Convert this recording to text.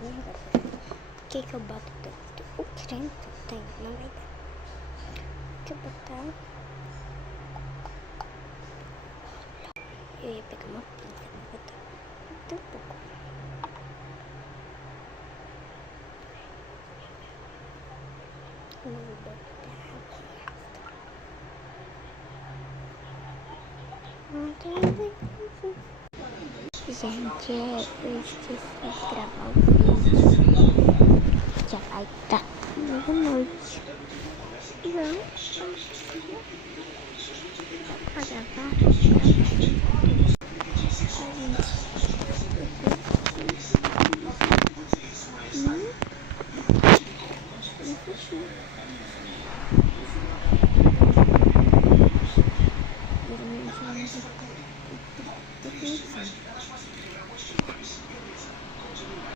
O que eu boto tanto? O creme que eu tenho não vai dar. Deixa eu botar. Eu ia pegar uma pinça e botar tão pouco. Eu vou botar gente, eu esqueci de gravar o vídeo. Já vai dar meia-noite. Não, pra gravar.